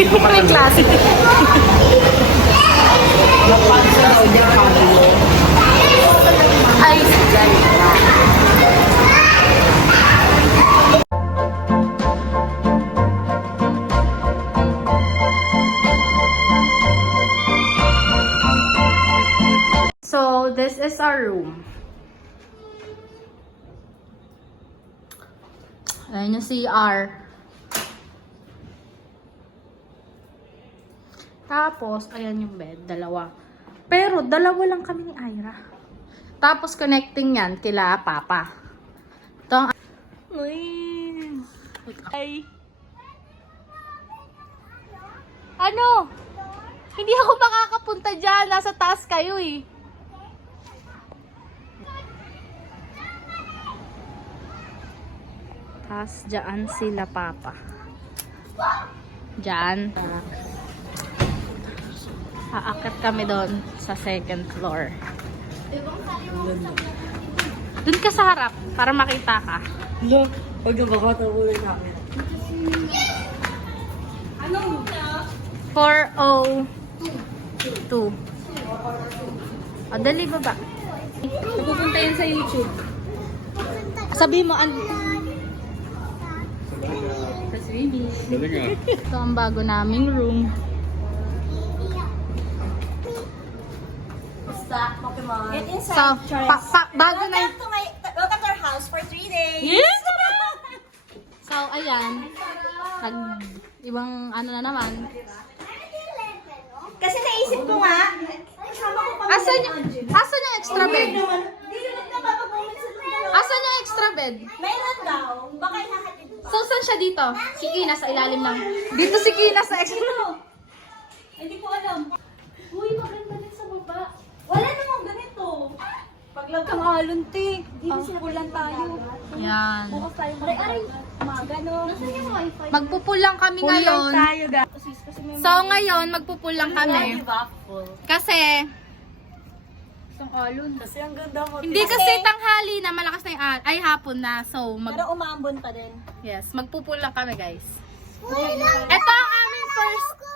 May klase. Ay, so, this is our room. Ayan yung CR. Tapos, ayan yung bed. Dalawa. Pero, dalawa lang kami ni Ira. Tapos, connecting yan kila Papa. Ito ang... Ay. Ano? Hindi ako makakapunta dyan. Nasa taas kayo eh. Tapos, dyan sila Papa. Dyan. Aakit kami doon sa second floor. Doon ka sa harap para makita ka. No, pag nakatabunan namin. Ano? 402. O, dali baba. Napupunta yan sa YouTube. Sabi mo, Press release. Ito ang bago naming room. Pokemon. Get inside, So, Charles. bago na Welcome to our house for 3 days. Yes! So, ayan. Ibang ano na naman. Kasi naisip ko nga, sama ko kami. Asan yung extra bed? Hindi naman napapag-moment sa dalawa. Asan yung extra bed? Mayroon daw. Baka ihahatid pa. So, saan siya dito? Si Kina sa ilalim lang. Dito si Kina sa extra. Hindi ko alam. Uy, maganda din sa baba. Wala namang ganito. Paglabas. Kang alunti. Dito sinapulan tayo. Yan. Bukas tayo. Aray, umaga no. Nasaan yung wifi? Magpupul lang kami ngayon. Kasi may So, ngayon, magpupul lang kami. Kasi, isang alon. Kasi ang ganda mo. hindi kasi tanghali na malakas na yung ay hapon na. So, Pero umaambon pa din. yes, magpupul lang kami, guys. Ito ang aming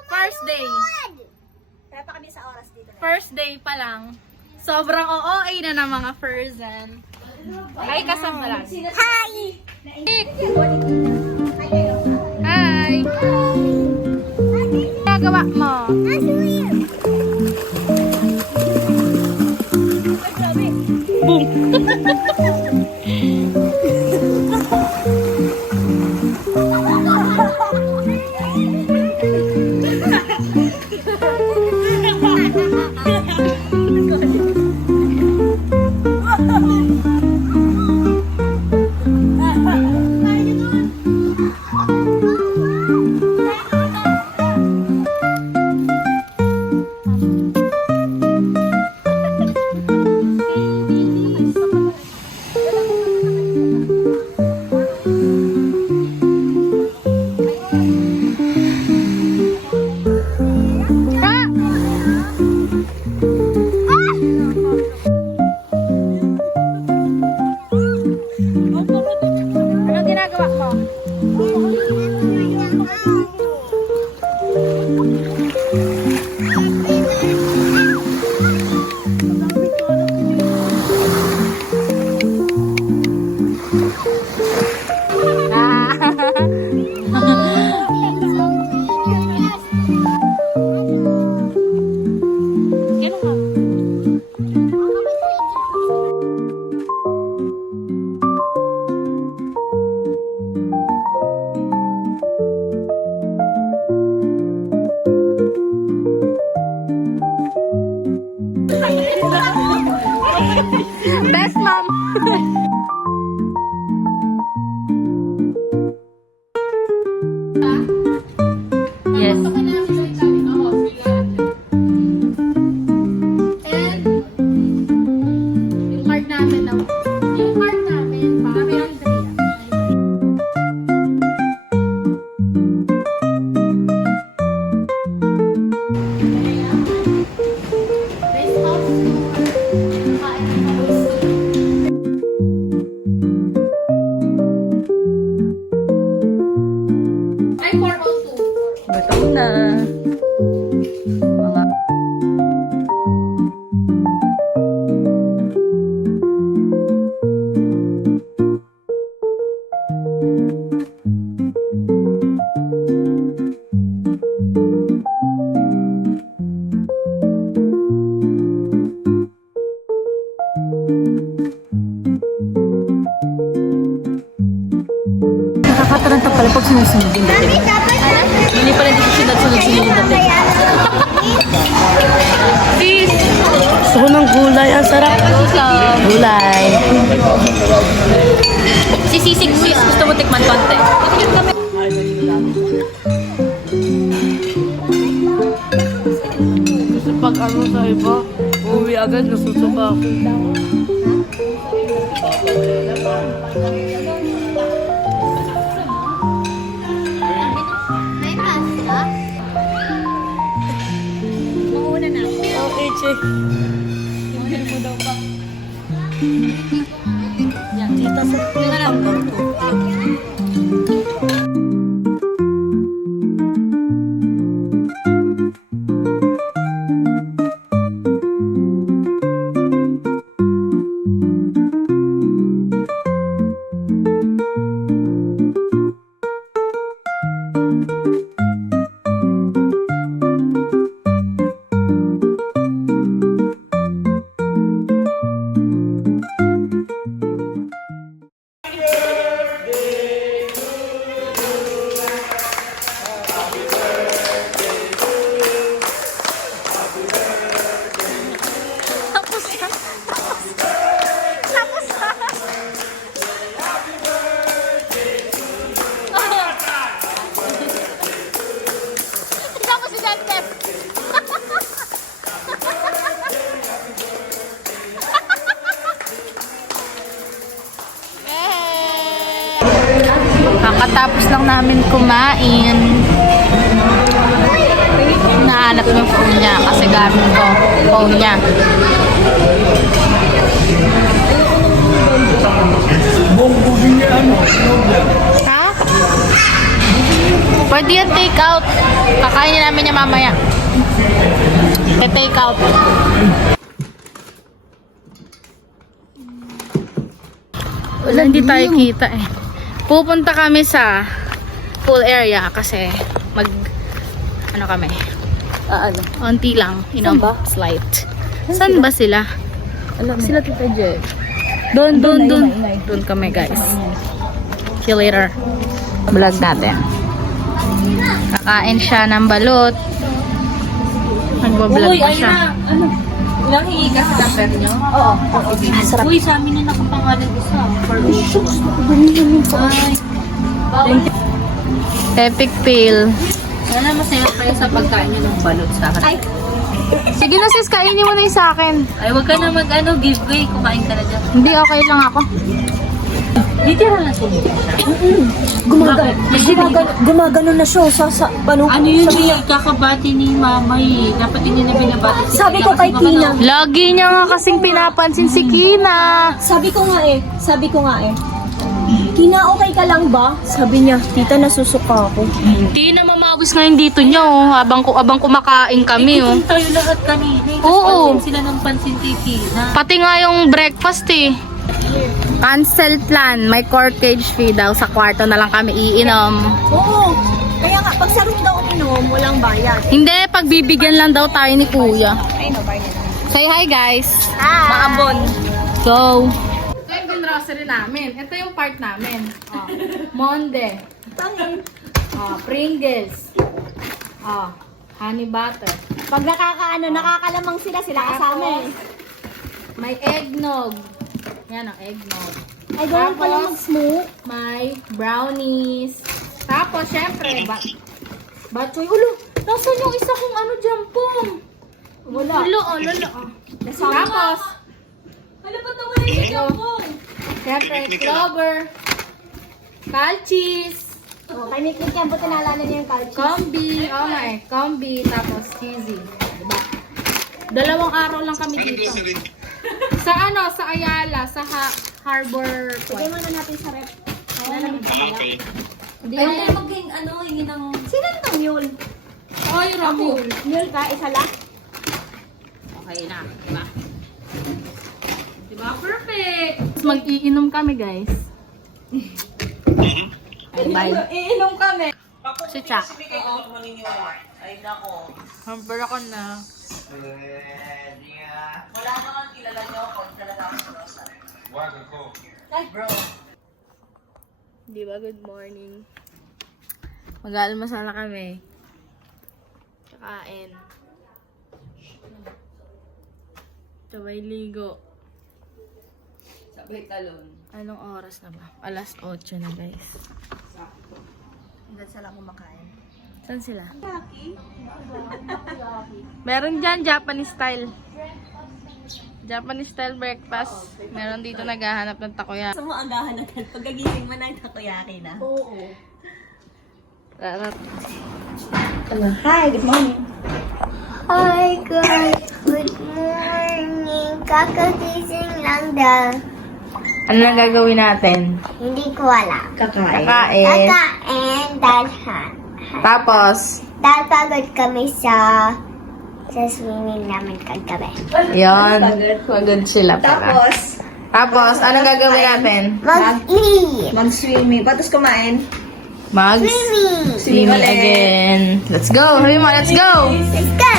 first day. Kaya pa kami sa oras dito. First day pa lang. Sobrang OOA na ng mga Frozen. Ay, kasama lang. Hi! Hi! Nagawa mo? Ano ginagawa mo? Best mom! Yes. And yung card namin na yung card namin kami ang Best house tour. sunod-sunod yung dating. Hindi pala dito sunod-sunod yung dating. Sis! Gusto ko ng gulay. Ang sarap. Gulay. Si Sisig sis, gusto mo tikman konti? Kasi pag ano sa iba, uwi agad, nasusuka ako. May pasta? Mauna na. Okay, check. Tita, sa hanggang to. Tapos na. Tapos na. Tapos si Dante. Kakatapos lang namin kumain. Nahanap yung phone niya kasi gamit ko phone niya. Ha? Pwede yan take out. Kakainin namin niya mamaya. Take out. Wala, hindi tayo kita eh. Pupunta kami sa pool area kasi ano kami. Ano? Onti lang, Saan ba? slight. Saan ba sila? Alam mo. Sila Tita Jet. Doon. Doon kami guys. See you later. Vlog natin. Kakain siya ng balot. Nagbablog pa siya. Ano? Nanghingi ka sa tupper niyo? Oo. Sarap. Uy, sa amin na nakapangalan isa. Ay. Epic fail. Wala masaya kayo sa pagkain niyo ng balot sa akin. Ay, Sige na sis, kainin mo na yung sa akin. wag ka na giveaway. Kumain ka na dyan. Hindi, okay lang ako. Literal na siya. Gumagano na siya. Ano yun eh? Kakabati ni mama eh. Dapat hindi na binabati. Sabi ko kay Kina. Lagi niya nga kasing pinapansin si Kina. Sabi ko nga eh. Kina, okay ka lang ba? Sabi niya, tita, nasusuka ako. Hindi na mamawis ngayon dito niya oh. Habang kumakain kami oh. Tayo lahat kanina. Oo. Pansin sila ng pansin kay Kina. Pati nga yung breakfast eh. Cancel plan. May court cage fee daw. Sa kwarto na lang kami iinom. Oo. Kaya nga, pag sa room daw inom, walang bayad. Hindi, pagbibigyan lang daw tayo ni Kuya. Ay, no, bayad. Say hi guys. Hi! Maambon. So, ito yung grocery namin. Ito yung part namin. Oh. Monde. Pringles. Honey butter. Pag nakakalamang sila kasama eh. May eggnog. Yan ang eggnog. Ay, gawin pala Tapos, mag-smoke. may brownies. Tapos, syempre, batchoy. Ulo, nasan yung isa kong jampong? Wala. Ulo, lalo. Tapos, Ano ba ito wala yung jampong? syempre, clover, calchis, Oh, kay Nick yan po tinalala niya yung culture. combi, combi, tapos cheesy. Diba? 2 araw lang kami dito. Sa sa Ayala, sa Harbor Lagay Point. muna natin sa rep. Lalamig pa kaya? Hindi Ay, na. maging hingin ng... Sino itong mule? Oy, Ramul. Mule ka, isa lang? Okay na, diba? Diba? Perfect! Mag-iinom kami, guys. Bye. Iinom kami. Si Chak. Hamper ako na. Wala naman kilala niyo ako. Talaga ako. Ay, bro. Diba? Good morning. Mag-aalmasal na kami. Kakain. Sabay ligo. Sabay talon. Anong oras na ba? Alas 8 na guys. Hanggang saan lang kumakain. Saan sila? Lucky. Meron dyan, Japanese style. Japanese style breakfast. Meron dito naghahanap ng takoyaki. Gusto mo agahan agad. Pagkagising mo na yung takoyaki na. Oo. Hi, good morning. Hi guys, good morning. Kakagising lang daw. Ano lang gagawin natin? Hindi ko alam. Kakain. Kakain. Kakain dahil Tapos, dahil pagod kami sa swimming namin kagabi. yun. Pagod sila pala. Tapos, anong gagawin natin? Mag-eat. Mag-swimming. Patos kumain. Swimming. Swimming again. Let's go! Sabi mo, let's go! Let's go.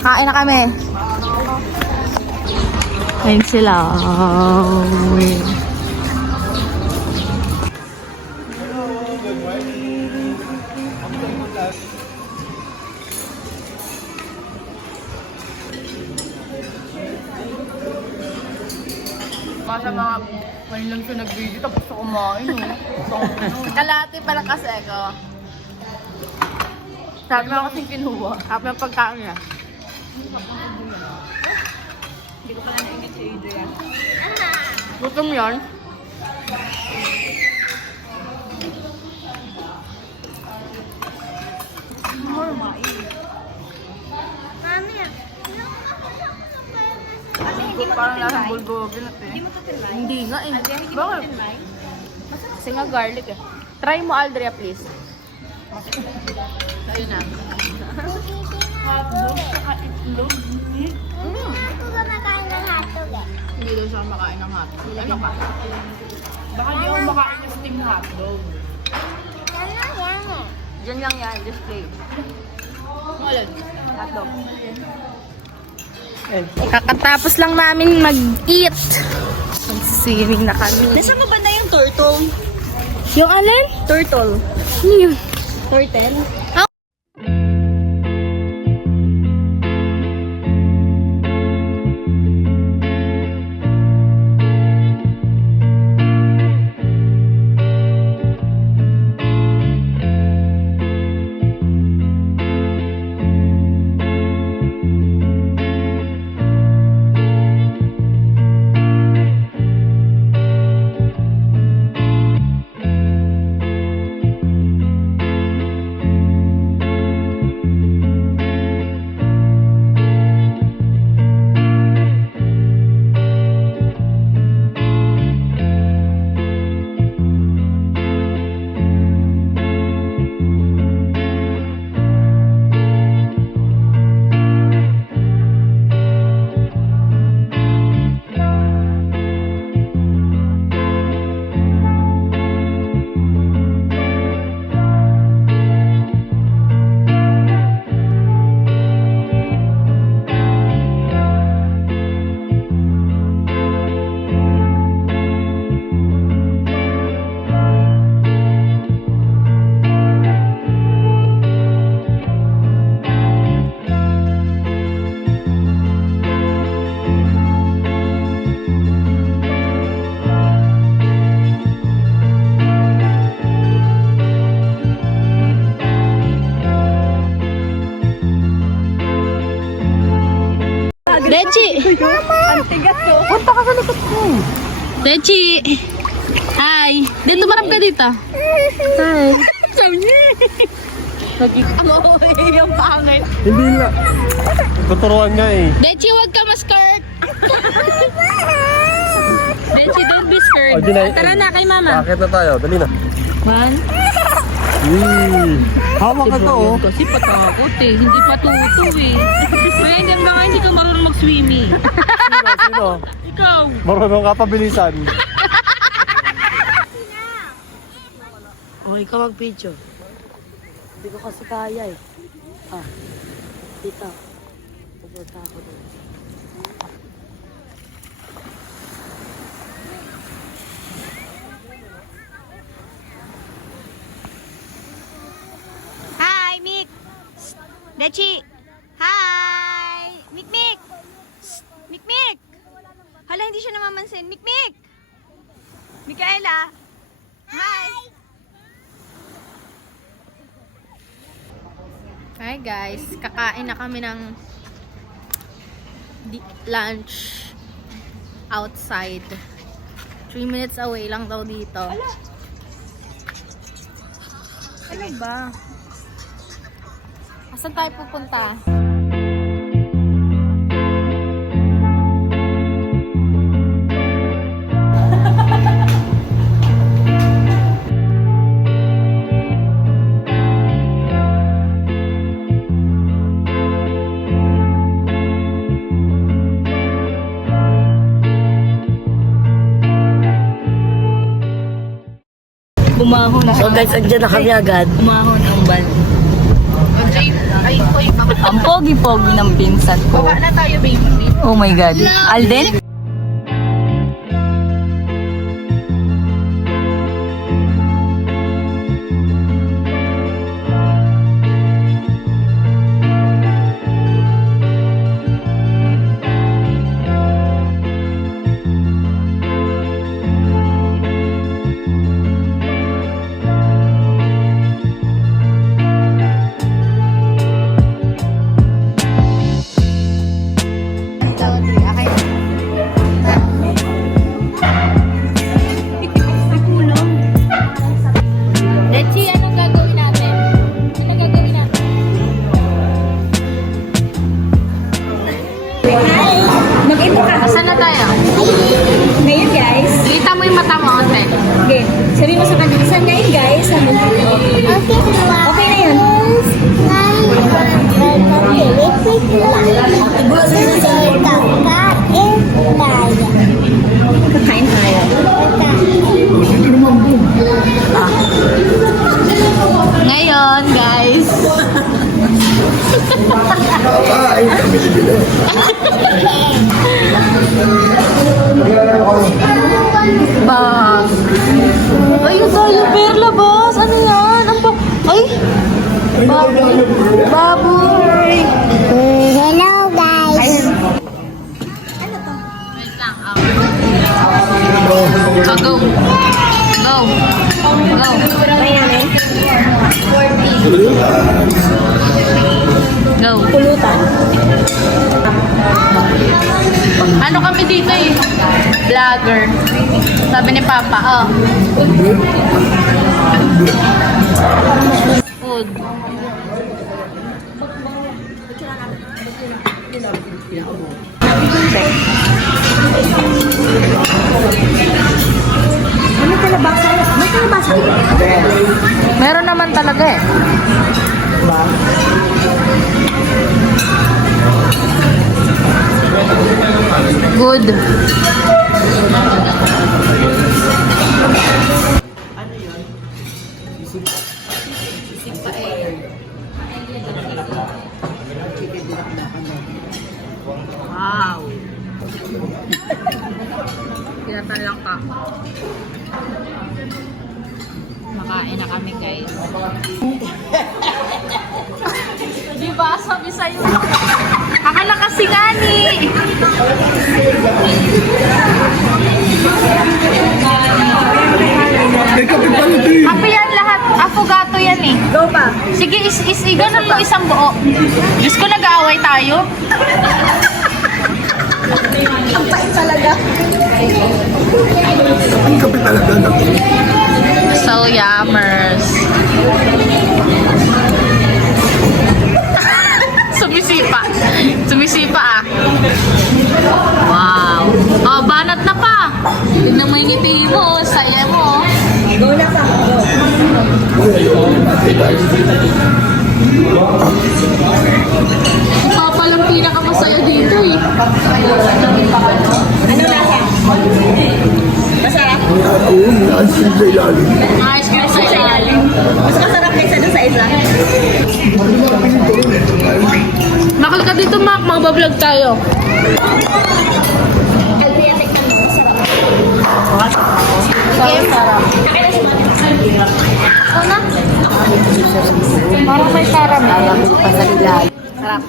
Kain na kami. Ayun sila. Sa mga lang siya nag-video tapos sa kumain. Kalati pala kasi ako. Sabi mo kasing kinuha. Sabi ng pagkain niya. Hindi ko pala naingit si Adrian. Gutom yun. Parang lasang bulgogi na Hindi mo to tinry? Hindi nga eh. Adrian, hindi mo to Bakit? tinry? Kasi nga garlic eh. Try mo Aldria please. Ayun na. Hotdog saka itlog. Ako kumakain ng hotdog eh. Hindi daw siya makain ng hotdog. Ano ka? Baka hindi ako makain ng steam hotdog. Ano yan eh? Diyan lang yan, display. Ngayon, hotdog. Kakatapos lang namin mag-eat. Mag-swimming na kami. Nasa mo ba na yung turtle? Yung alin? Turtle. Ano yun? Turtle? Dechi! Ang tigas to. Punta ka sa likod ko. Dechi! Hi! Dito, marap ka dito. Hi! Sabi niya. Ako, yung pangit. Hindi nga. Tuturuan nga eh. Dechi, huwag ka ma-skirt! Dechi, don't be scared. O, di na- Tara na kay mama. Bakit na tayo? Dali na. Man? Hawak ka to oh. Kasi patakot eh. Hindi patuto eh. Kaya hanggang nga hindi ka marunong mag-swimming. Sino? Ikaw. Marunong ka pabilisan. O, ikaw mag-picture. Hindi ko kasi kaya eh. Dito. Pupunta ako doon. Hi, Mick! Dechi! Hi! Mick, Mick! Mick, Mick! Hala, hindi siya namamansin. Mick, Mick! Micaela! Hi! Hi guys, kakain na kami ng lunch outside. 3 minutes away lang daw dito. Ano ba? Asan tayo pupunta? Umahon. So guys, andyan na kami agad. Umahon ang bal. Ang pogi-pogi ng pinsan ko. Baba na tayo, baby. Oh my God. Alden? Dechi, anong gagawin natin? Ano gagawin natin? Mag-intro ka. Asan na tayo? Ngayon, guys. Kita mo yung mata mo, ate. Okay. Sabi mo sa kanila, saan ngayon, guys? Okay na yun. Kakain tayo. Ngayon, guys. Bag. Ayun tayo, Perla, boss. Ano yan? Ay! Baboy. Baboy. Hello guys. Wait lang. Go. Go. Go. Go. Pulutan. Ano kami dito eh? Vlogger. Sabi ni Papa, oh. Food. Ano kalabasa? May kalabasa? Meron naman talaga eh. Good. Wow. Kinatalang ka. Makain na kami, guys. Di ba? Sabi sa'yo. Akala kasi gani. Kape yan lahat. Affogato yan eh. Go pa. Sige, ganun mo isang buo. Diyos ko, nag-aaway tayo. Ang pait talaga. So, yummers. Sumisipa. Sumisipa ah. Wow. Oh, banat na pa. Tignan mo yung ngiti mo. Saya mo. Go na pa. Papa lang pinakamasaya dito eh. Ano lasa? Masarap? Ayos ka sa ilalim. Mas masarap kaysa doon sa Makal ka dito, Mac. Magbablog tayo. Sarap. Ano na? Parang may caramel. Sarap.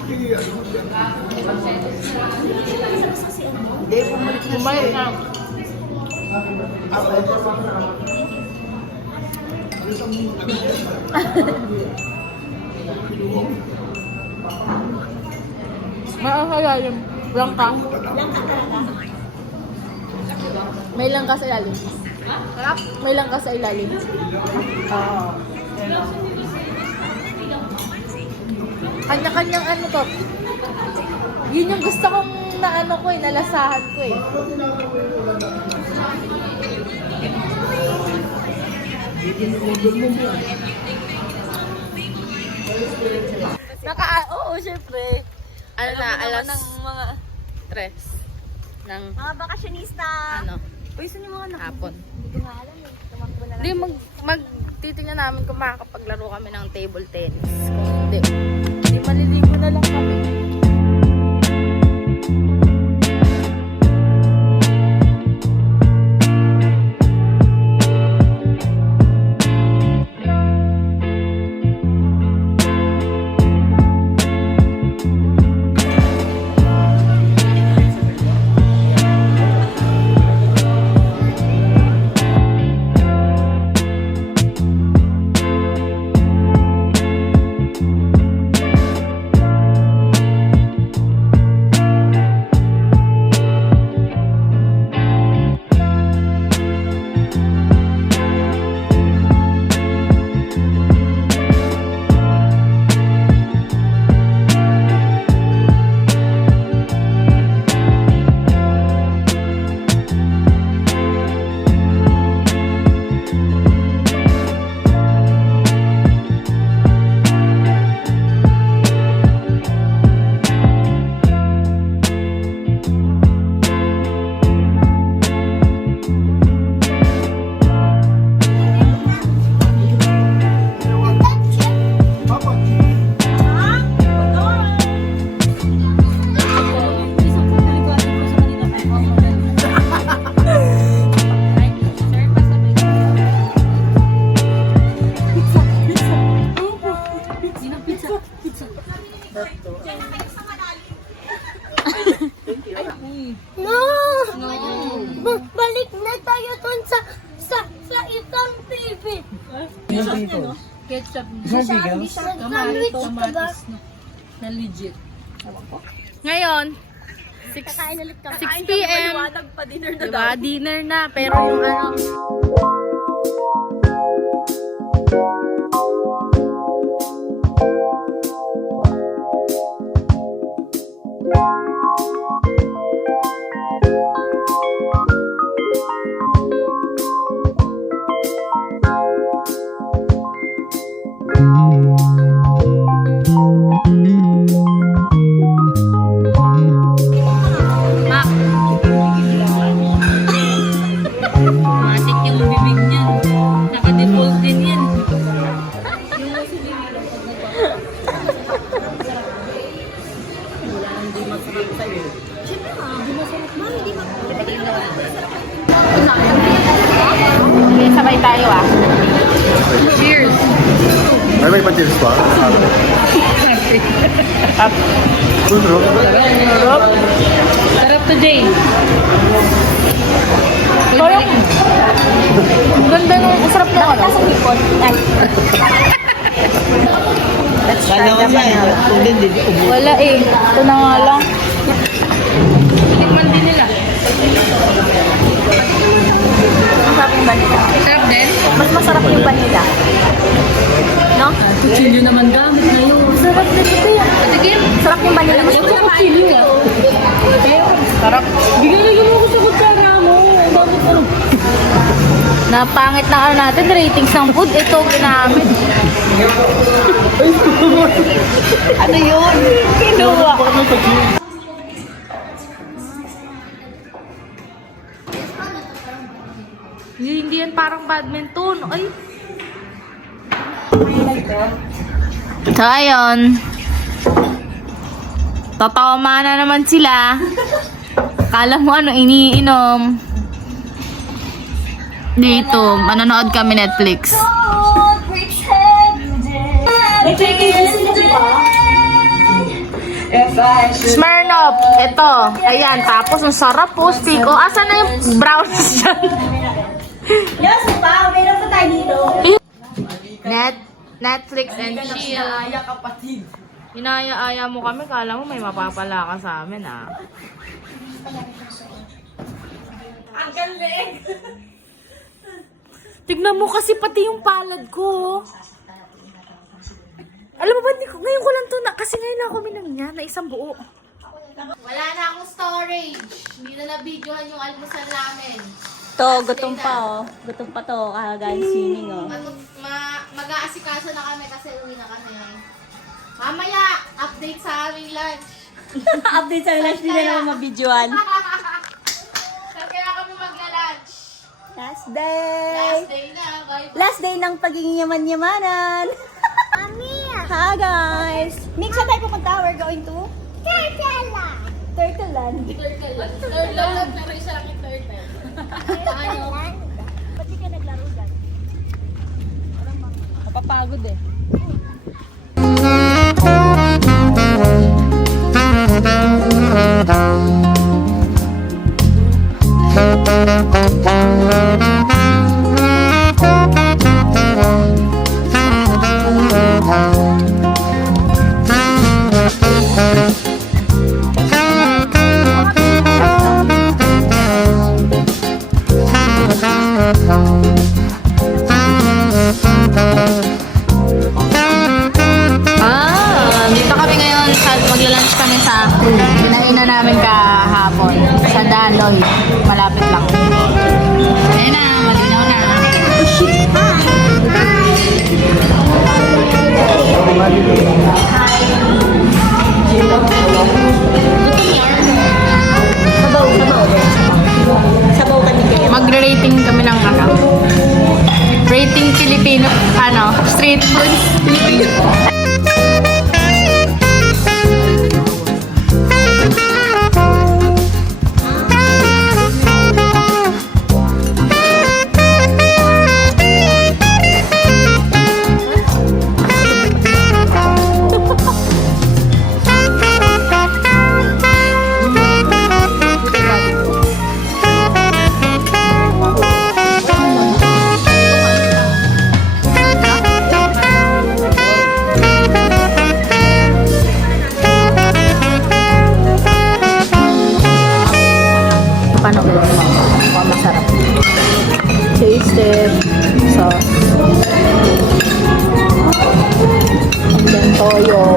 Bumalik na. Makakaya yung langka. May langka sa ilalim. Sarap? May langka sa ilalim. Kanya-kanyang ano to. Yun yung gusto kong naano ko eh, nalasahan ko eh. Oo, syempre. Ano na, alas ng mga 3 ng mga bakasyonista. ano, Uy, saan yung mga anak? hapon. Hindi ko nga alam eh. Tumakbo na lang. Hindi, magtitingnan namin kung makakapaglaro kami ng table tennis. Kung hindi maliligo na lang kami. No! Balik na tayo dun sa isang TV. Ketchup. Sandwich ka ba? Na legit. Ngayon, 6 p.m. Pa dinner na Diba? Dinner na. Pero yung ano, Mac. Matik yung bibig niyan. Naka-default din yan. Okay, sabay tayo ah. Cheers! Ay, may pa-cheers pa? Kudro? Sarap to Jane. Sarap. Ganda nung sarap na ano. Wala eh. Ito na nga lang. Tikman din nila. Masarap yung vanilla. Sarap din? Mas masarap yung vanilla. No? Kuchilyo naman gamit na yun. Sarap din ito yan. Patigil. Sarap yung vanilla. Mas Ito kuchilyo ah. Sarap. Bigyan mo ko sa kutsara mo. Bakit ano? Napangit na ano natin, ratings ng food. Ito ginamit. Ano yun? Kinuha. Hindi yan parang badminton. Ay. So, ayun. Totoma na naman sila. Kala mo ano iniinom. Dito, manonood kami Netflix. May chicken sila, di ba? Smirnoff, ito. Ayan, tapos ang sarap po, stick. O, asan na yung brownies dyan? Yes, pa. Meron pa tayo dito. Netflix and chill. Inaya-aya mo kami, kala mo may mapapala ka sa amin, ah. Ang galing. Tignan mo kasi pati yung palad ko. Alam mo ba, ngayon ko lang to na, kasi ngayon lang ako minum niya na isang buo. Wala na akong storage. Hindi na na-videohan yung almusal namin. To, gutom pa oh. Gutom pa to, kagaling swimming oh. Mag-aasikaso na kami kasi uwi na kami. Mamaya, update sa aming lunch. Update sa lunch, hindi na naman mabidyoan. Saan kaya kami magla-lunch? Last day! Last day na. Bye. Last day ng pagiging yaman-yamanan. Hi guys! Mix, saan tayo pupunta? We're going to? Turtle Land. Turtle. Pero isa lang yung turtle. Ano? Ba't di ka naglaro dyan? Napapagod eh. Dito kami ngayon magla-lunch kami sa pinainan namin kahapon sa Daloy. Malapit lang. Ayun na, malinaw na. Sabaw kami kayo. Magre-rating kami ng ano. Rating Filipino, street food Filipino. Paano guys? Mukhang masarap. Tasted sauce. And then toyo.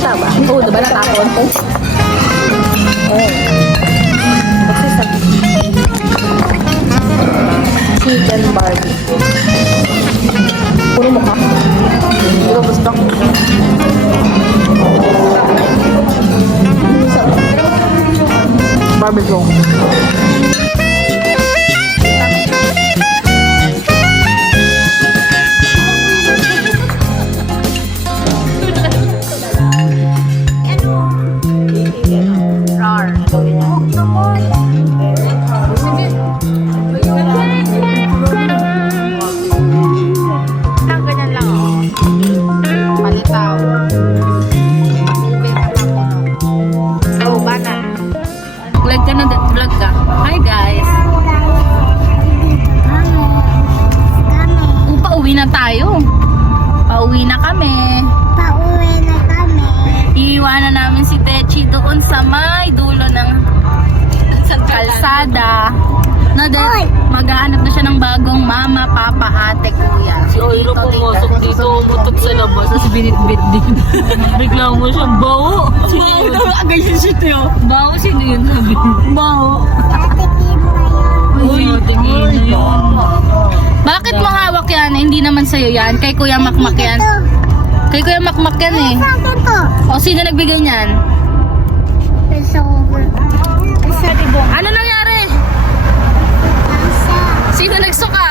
Tama. Oo, diba natapon ko? Chicken barbecue. Puro mukha. Pero gusto ko. Barbecue. Ganyan lang oh. Palitaw. Oh, bata. Vlog ka na, vlog ka. Hi guys. Pauwi na tayo. Pauwi na kami. Iiwanan namin si Techi doon sa may dulo ng kalsada. No, then, maghahanap na siya ng bagong mama, papa, ate, kuya. Si Oiro pumasok dito, umutot sa labas. Tapos binit-bit din. Bigla mo siyang bawo. Bawo daw, agay siya siya. Bawo, sino yun sabi? Bawo. Bakit mo hawak yan? Hindi naman sa'yo yan. Kay Kuya Makmak yan. Kay Kuya Makmak yan eh. Sa akin to. O sino nagbigay niyan? Sa over. Ano nangyari? Sino nagsuka?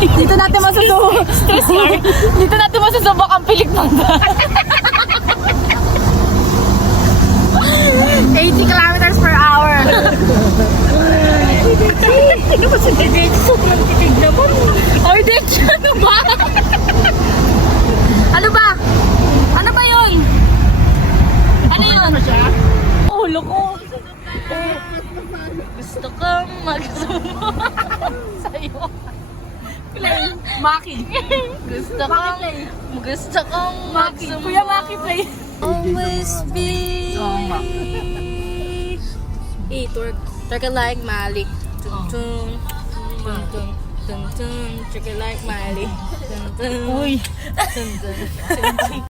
Dito natin masusubo. Dito natin masusubok ang pilik ng 80 kilometers per hour. Ano ba sa dede? Sobrang titig naman. Oy, Ditch! Ano ba? Ano ba? Ano ba yun? Ano yun? Ulo ko. Gusto kong magsumo sa'yo. Maki. Gusto kong Maki. magsumo. Kuya Maki play. Always be. Twerk. Twerk it like Miley. Tum tum. Tum tum. Tum tum. Twerk it like Miley. Tum tum. Uy. Tum tum.